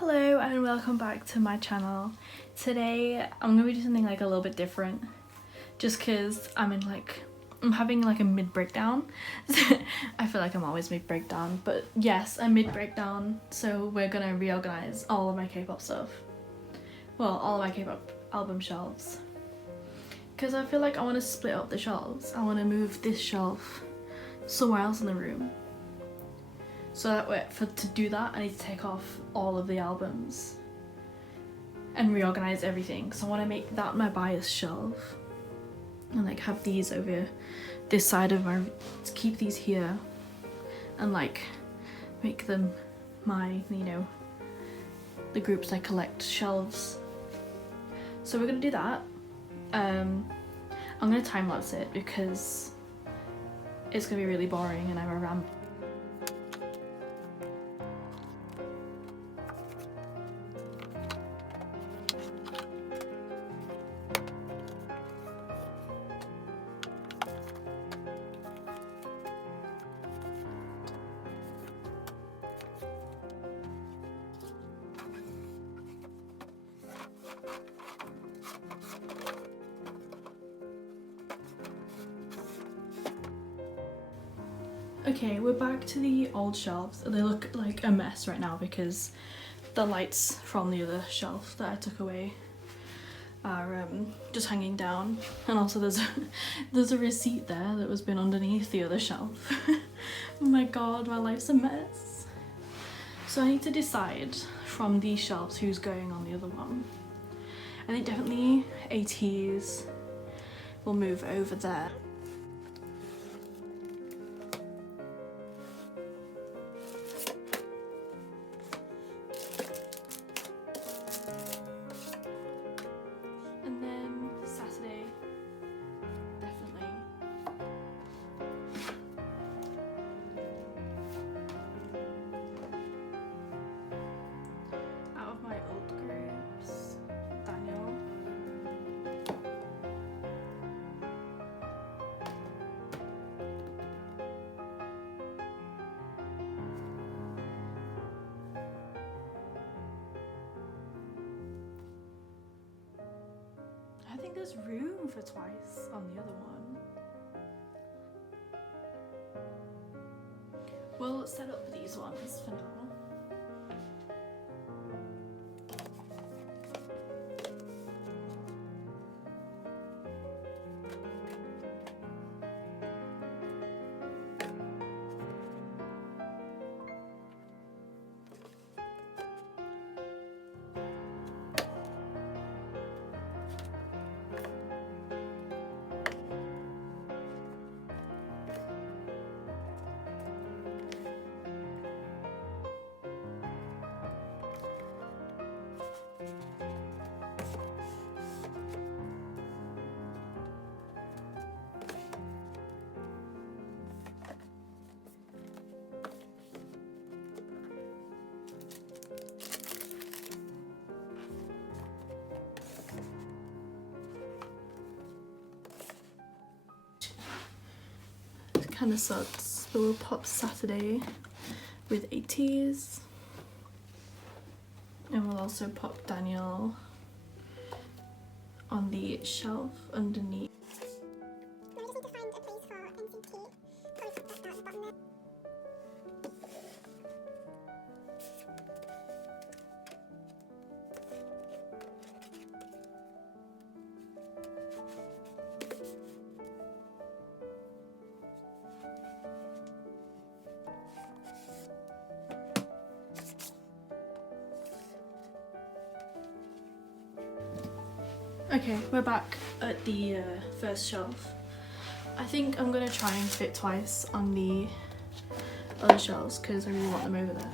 Hello and welcome back to my channel. Today I'm gonna be doing something like a little bit different just because I'm having like a mid breakdown. I feel like I'm always mid breakdown, but yes, I'm mid breakdown, so we're gonna reorganize all of my K-pop stuff. Well, all of my K-pop album shelves. Because I feel like I want to split up the shelves. I want to move this shelf somewhere else in the room. So that way, to do that, I need to take off all of the albums and reorganize everything. So I want to make that my bias shelf and like have these over this side of my, to keep these here and like make them my, the groups I collect shelves. So we're gonna do that. I'm gonna time lapse it because it's gonna be really boring and I'm a ramble. Okay, we're back to the old shelves. They look like a mess right now because the lights from the other shelf that I took away are just hanging down, and also there's a receipt there that was been underneath the other shelf. Oh my god, my life's a mess. So I need to decide from these shelves who's going on the other one. I think definitely ATs will move over there. I think there's room for twice on the other one. We'll set up these ones for now. Kind of sucks, but we'll pop Saturday with ATs, and we'll also pop Daniel on the shelf underneath. Okay, we're back at the first shelf. I think I'm gonna try and fit twice on the other shelves because I really want them over there.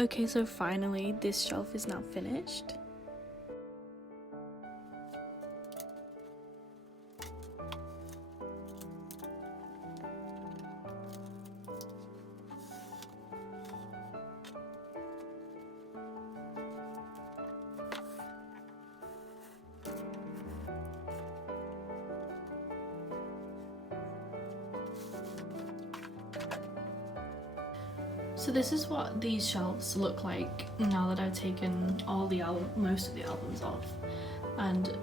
Okay, so finally this shelf is now finished. So this is what these shelves look like now that I've taken most of the albums off and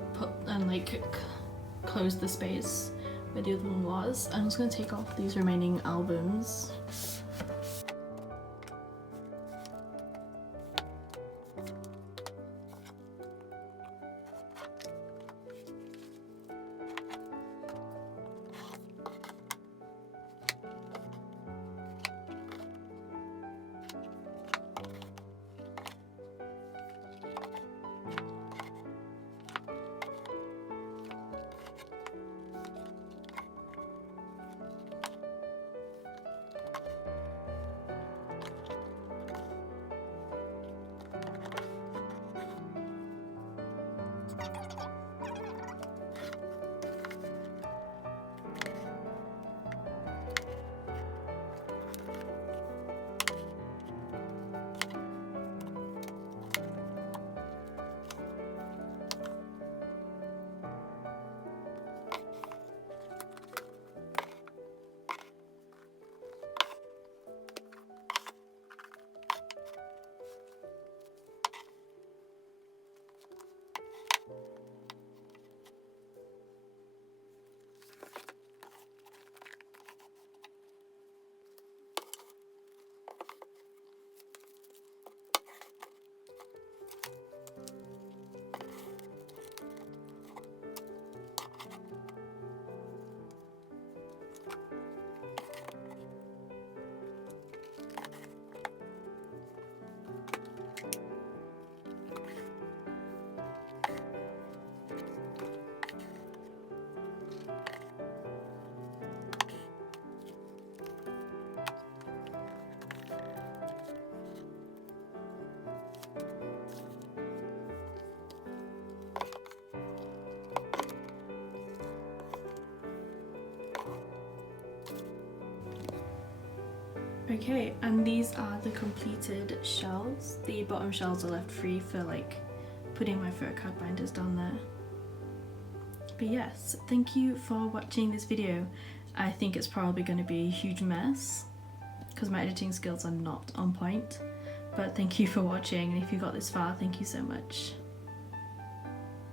closed the space where the other one was. I'm just gonna take off these remaining albums. Okay, and these are the completed shelves. The bottom shelves are left free for like putting my photo card binders down there. But yes, thank you for watching this video. I think it's probably going to be a huge mess because my editing skills are not on point. But thank you for watching, and if you got this far, thank you so much.